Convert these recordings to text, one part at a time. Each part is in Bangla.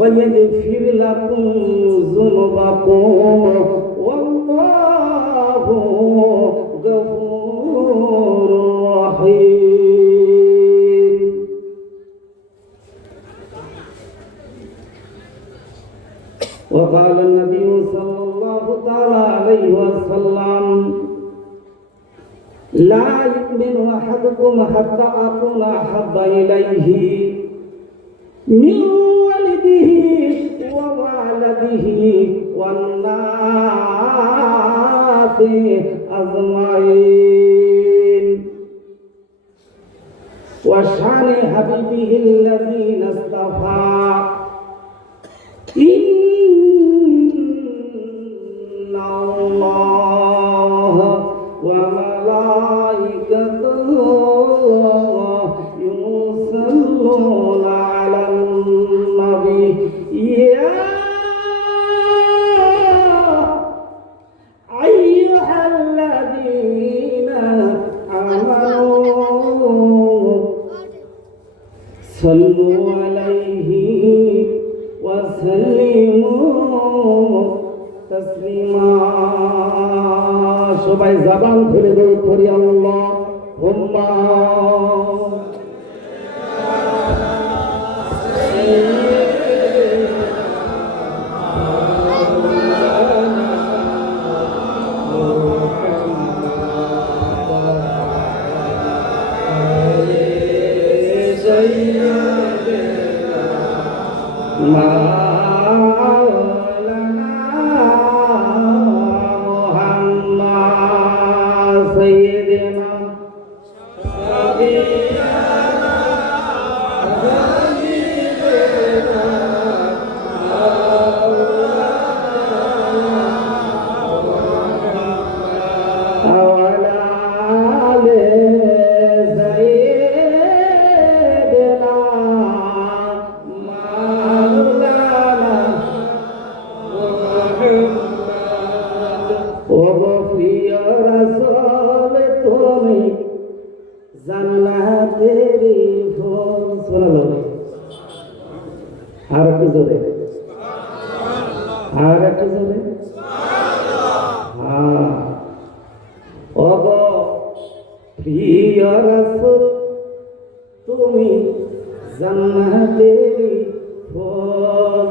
ويغفر لكم ذنوبكم والله غفور رحيم وقال النبي صلى الله تعالى عليه وسلم لا يؤمن أحدكم حتى اكون أحب إليه. من والناس أجمعين وشان حبيبه الذين اصطفى সবাই জবান খুলে দৌড় করি আল্লাহ। আর একটু জানে? অগ প্রিয় রসুল তুমি জান্নাতেরি ফল।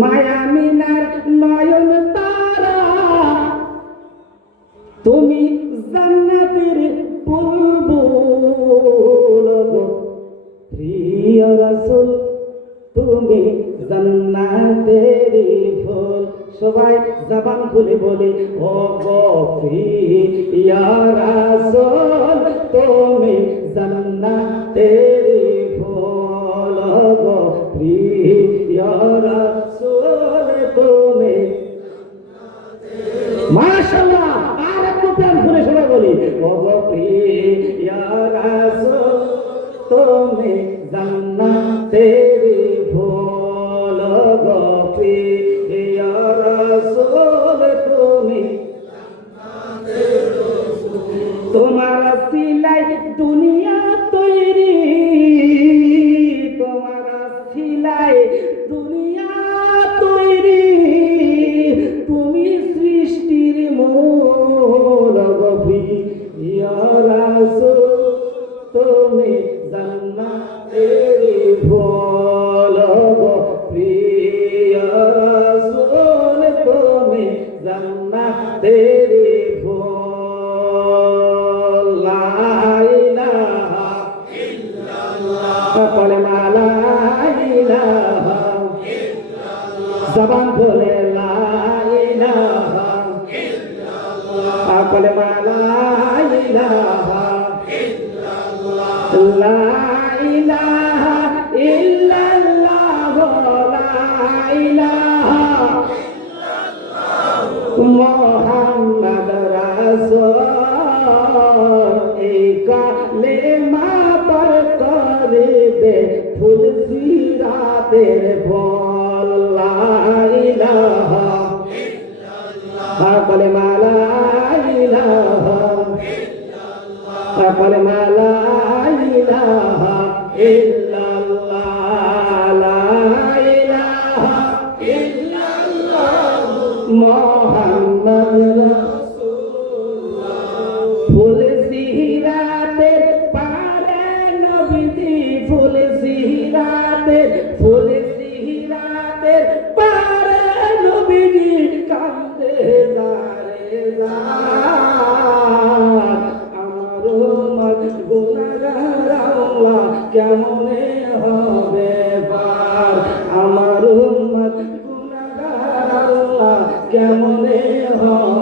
মায়ামিনার নয়ন জান্নাতের ফুল সবাই জবান খুলে বলে, ও গফি ইয়া রাসূল, তুমি জান্নাতের ফুল গো ইয়া রাসূল গো প্রিয় রাসূল, তুমি তোমার সিলাই দুনিয়া তৈরি। তোমার সিলাই দুনিয়া তৈরি। তুমি সৃষ্টির গভী তুমি ইলাহা জবান বলে বলে মালা মোহাম্মদ কেমনে হয়।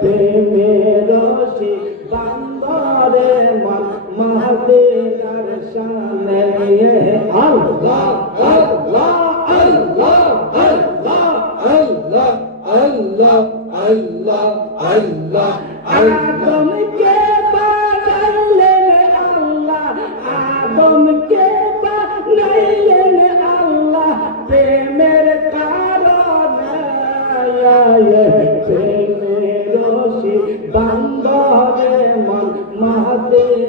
প্রেমের রসে বান্দরে মাহাতে তার সামনে আল্লাহ আল্লাহ আল্লাহ আল্লাহ আল্লাহ আল্লাহ আল্লাহ আল্লাহ আদমকে আদমকে